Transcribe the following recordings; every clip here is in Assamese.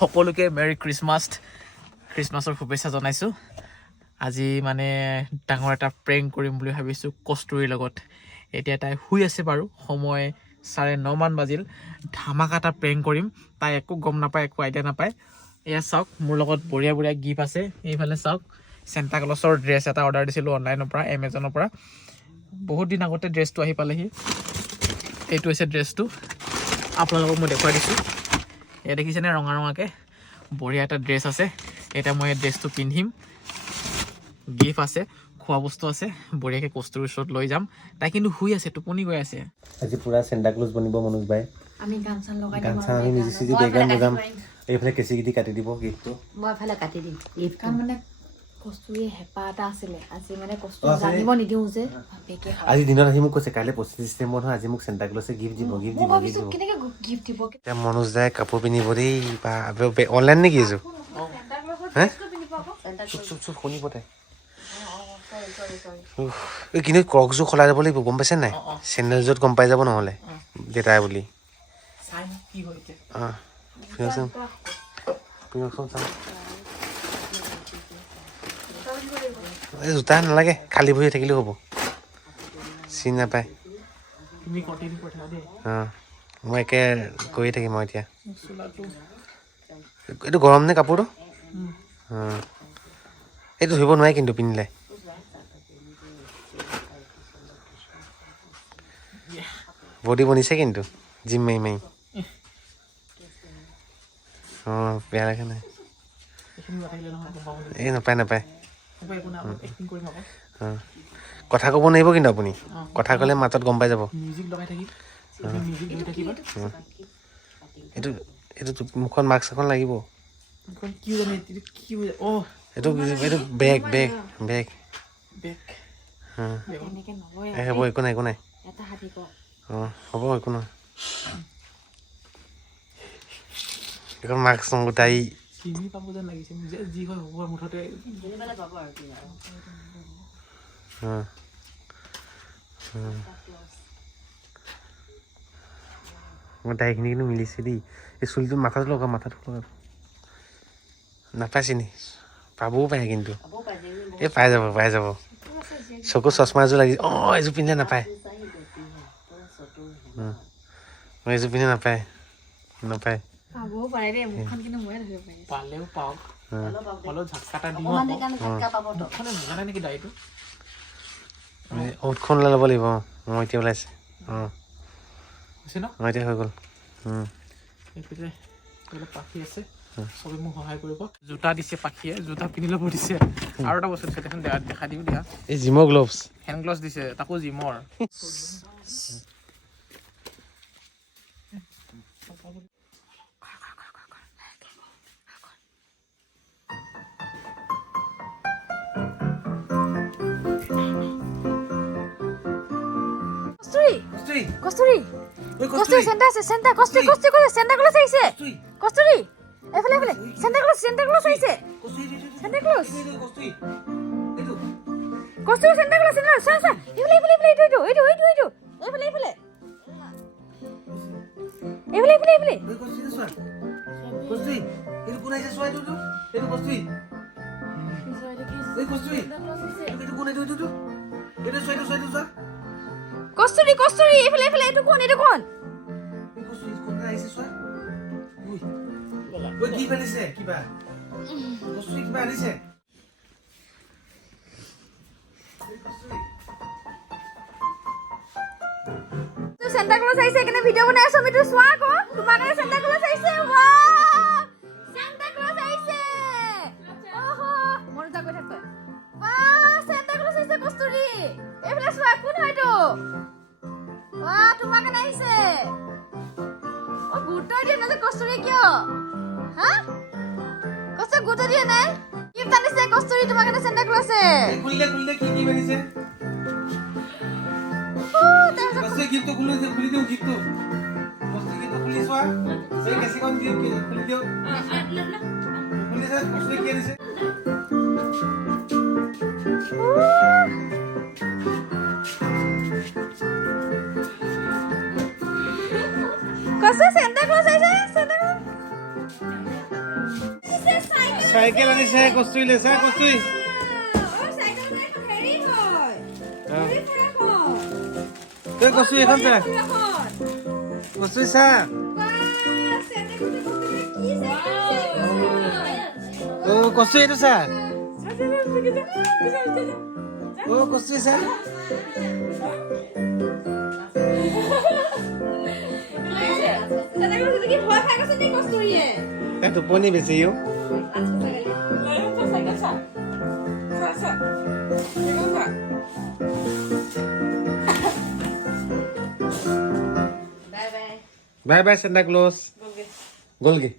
সকলোকে মেৰি খ্ৰীষ্টমাছৰ শুভেচ্ছা জনাইছোঁ। আজি মানে ডাঙৰ এটা প্ৰেংক কৰিম বুলি ভাবিছোঁ কস্তুৰীৰ লগত। এতিয়া তাই শুই আছে বাৰু, সময় 9:30 মান বাজিল। ধামাকা এটা প্ৰেংক কৰিম, তাই একো গম নাপায়, একো আইডিয়া নাপায়। এয়া চাওক, মোৰ লগত বঢ়িয়া বঢ়িয়া গিফ্ট আছে। এইফালে চাওক, চেণ্টা ক্লজৰ ড্ৰেছ এটা অৰ্ডাৰ দিছিলোঁ অনলাইনৰ পৰা, এমেজনৰ পৰা। বহুত দিন আগতে ড্ৰেছটো আহি পালেহি। এইটো হৈছে ড্ৰেছটো, আপোনালোকক মই দেখুৱাই দিছোঁ। এয়া দেখিছেনে ৰঙা ৰঙাকৈ বঢ়িয়া এটা ড্ৰেছ আছে। এতিয়া মই এই ড্ৰেছটো পিন্ধিম, গিফ্ট আছে, খোৱা বস্তু আছে, বঢ়িয়াকৈ কস্তুৰীৰ ওচৰত লৈ যাম। তাই কিন্তু শুই আছে, টোপনি গৈ আছে। আজি পুৰা চেণ্টা ক্লজ বনিব মনোজ বাই। আমি গান চান লগাই গান চান আমি মিউজিক চিউজিক বেকগ্ৰাউণ্ড বজাম। এইফালে কেঁচি কেটি কাটি দিব গিফ্টটো। মই এফালে কাটি দিম। কাৰণ মানে কস্তুৰী হেঁপাহ এটা আছিলে, আজি মানে কস্তুৰী জানিব নিদিওঁ যে আজি দিনত আহি মোক কৈছে কাইলৈ 25 ডিচেম্বৰ নহয়, আজি মোক চেণ্টা ক্লজে গিফ্ট দিব, গিফ্ট দিব, গিফ্ট দিব। কেনেকে গিফ্ট দিব? এতিয়া মনোজ দাই কাপোৰ পিন্ধিব দেই। বা অনলাইন নেকি এইযোৰ? হে চুপ চুপ শুনিব তাই। কিন্তু ক্ৰকযোৰ সলাই যাব লাগিব, গম পাইছে নাই? চেণ্ডেলযোৰত গম পাই যাব নহ'লে দেউতাই বুলি। অঁ পিন্ধকচোন পিন্ধকচোন চাওঁ। এই জোতা নালাগে, খালী ভৰি থাকিলেও হ'ব, চিনি নাপায়। অঁ মই একে কৰিয়ে থাকিম মই এতিয়া। এইটো গৰম নে কাপোৰটো? অঁ এইটো ধুব নোৱাৰি কিন্তু পিন্ধিলে। বডি বনিছে কিন্তু জিম মাৰি মাৰি। অঁ বেয়া লাগে নাই? এই নাপায় নাপায়। অঁ কথা ক'ব নোৱাৰিব কিন্তু আপুনি, কথা ক'লে মাতত গম পাই যাব। এইটো এইটো মুখত মাস্ক এখন লাগিব। এইটো এইটো বেগ বেগ বেগ হ'ব, একো নাই একো নাই। অঁ হ'ব একো নহয়। এখন মাস্ক গোটাই চিনি পাব যেন লাগিছে, যি হয় হ'ব মুঠতে। মই দাইখিনি কিন্তু মিলিছে দেই। এই চুলিটো মাথাটো লগা, মাথাটো লগা। নাপায় চিনি, পাবও পাৰে কিন্তু। এই পাই যাব পাই যাব। চকু চশমা এযোৰ লাগি, অঁ এইযোৰ পিন্ধিলে নাপায়। মই এইযোৰ পিন্ধি নাপায় নাপায়। ওঠখন ওলাই ল'ব লাগিব। মই এতিয়া ওলাইছে। অঁ মই এতিয়া হৈ গ'ল। পাখি আছে, চবে মোক সহায় কৰিব। জোতা দিছে পাখিয়ে, জোতা পিন্ধি ল'ব দিছে। আৰু এটা বস্তু দিছে, দেখোন দেখা দিওঁ দিয়া। এই জিমৰ গ্লভছ, হেণ্ড গ্লভছ দিছে, তাকো জিমৰ। কস্তুৰী কস্তুৰী চেণ্টা আছে, চেণ্টা কস্তুৰী কস্তুৰী কস্তুৰী চেণ্টা ক্লজ আহিছে। কস্তুৰী এফালে এফালে চেণ্টা ক্লজ আহিছে। চেণ্টা ক্লজ কস্তুৰী চেণ্টা ক্লজ চা চা এফালে এফালে এফালে এইটো এইটো এইটো এইটো এফালে এফালে এফালে এফালে এফালে কস্তুৰী এইটো কোন আহিছে চোৱা। এইটো এইটো কস্তুৰী, এই কস্তুৰী এইটো কোন? এইটো এইটো এইটো চোৱা, এইটো চোৱা, এইটো চোৱা। কস্তুৰী কস্তুৰী এফালে এফালে এইটো কোন? এইটো কোন? এই কস্তুৰী কোন আহিছে চোৱা। ঐ কি আনিছে? কিবা কস্তুৰী কিবা আনিছে। চেণ্টা ক্লজ আহিছে, কেনে ভিডিঅ' বনাই আছো আমি। চোৱা আকৌ তোমাৰ কাৰণে চেণ্টা ক্লজ আহিছে। ৱাও চেণ্টা ক্লজ আহিছে। ওহো মনটা কৈ থাক তই। বাহ চেণ্টা ক্লজ আহিছে কস্তুৰী। এইফালে চোৱা কোন হয়তো। ৱাহ তোমাৰ কাৰণে আহিছে। অ গুৰুত্ব দিয়া নাই যে কস্তুৰী, কিয় হা? কস্তুৰী গুৰুত্ব দিয়া নাই। গিফ্ট আনিছে কস্তুৰী তোমাৰ কাৰণে চেণ্টা ক্লজে। খুলিলে খুলিলে কি কি আনিছে? গিফ্টটো খুলি দিওঁ গিফ্টটো। বস্তু গিফ্টটো খুলি চোৱা। এই কেঁচিখন খুলি দিওঁ। খুলিছে বস্তু কি আনিছে? কস্তুৰী চেণ্টা ক্লজ আহিছে। চেণ্টা ক্লজ চাইকেল আনিছে কস্তুৰীলে চা কস্তুৰী তই কস্তুৰী এখন চা কস্তুৰী চা অ কস্তুৰী এইটো চা অ কস্তুৰী চা তাই টোপনি বেছি অ বাই বাই সান্তা ক্লজ গলগে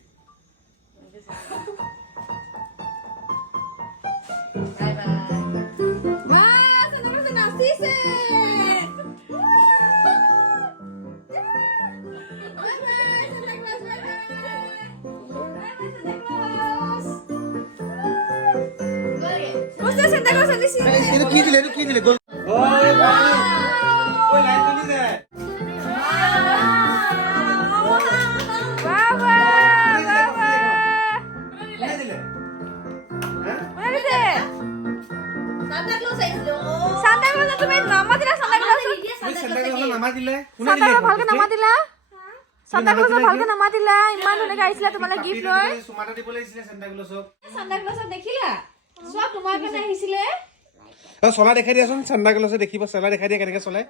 এইটো কি দিলে গল ঐ বাই ঐ লাইট জ্বলি যায় চলা দেখাই দিয়াচোন চান্দা ক্লজে দেখিব চলা দেখাই দিয়া কেনেকে চলাই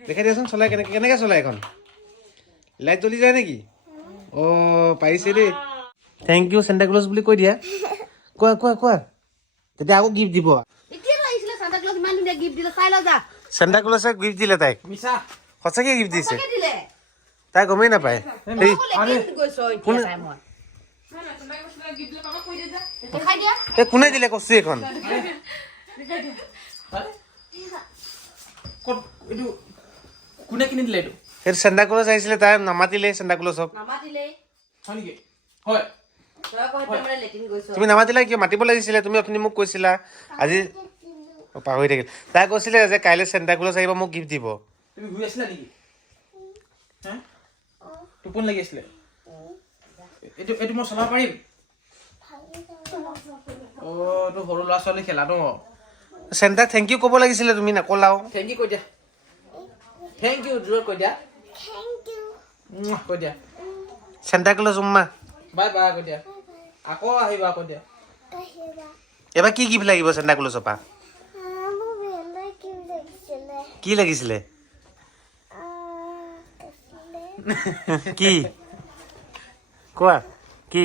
দেখাই দিয়াচোন চলাই কেনেকে চলাই এখন লাইট জ্বলি যায় নেকি অ পাৰিছে দেই থেংক ইউ চেণ্টা ক্লজ বুলি কৈ দিয়া কোৱা তেতিয়া আকৌ গিফ্ট দিব চেণ্টা ক্লজে গিফ্ট দিলে তাইক সঁচাকে গিফ্ট দিছে তাই গমেই নাপায় কোনে দিলে কচু এখন কোনে কিনি দিলে এইটো সেইটো চেণ্টা ক্লজ আহিছিলে তাই নামাতিলে চেণ্টা ক্লজক হয় নেকি হয় তুমি নামাতিলা কিয় মাতিব লাগিছিলে তুমি অথনি মোক কৈছিলা আজি পাহৰি থাকিল তাই কৈছিলে যে কাইলৈ চেণ্টা ক্লজ আহিব মোক গিফ্ট দিব তুমি শুই আছিলা নেকি টোপনি লাগি আছিলে এইটো মই চলাব পাৰিম অ' এইটো সৰু ল'ৰা ছোৱালী খেলা ন চেণ্টাক থেংক ইউ ক'ব লাগিছিলে তুমি নকলাও থেংক ইউ কৈ দিয়া থেংক ইউ জোৰত কৈ দিয়া কৈ দিয়া চেণ্টা ক্লজ উম্মা বাই বাই কৈ দিয়া আকৌ আহিবা কৈ দিয়া এবাৰ কি গিফ্ট লাগিব চেণ্টা ক্লজৰ পৰা কি লাগিছিলে কি কোৱা কি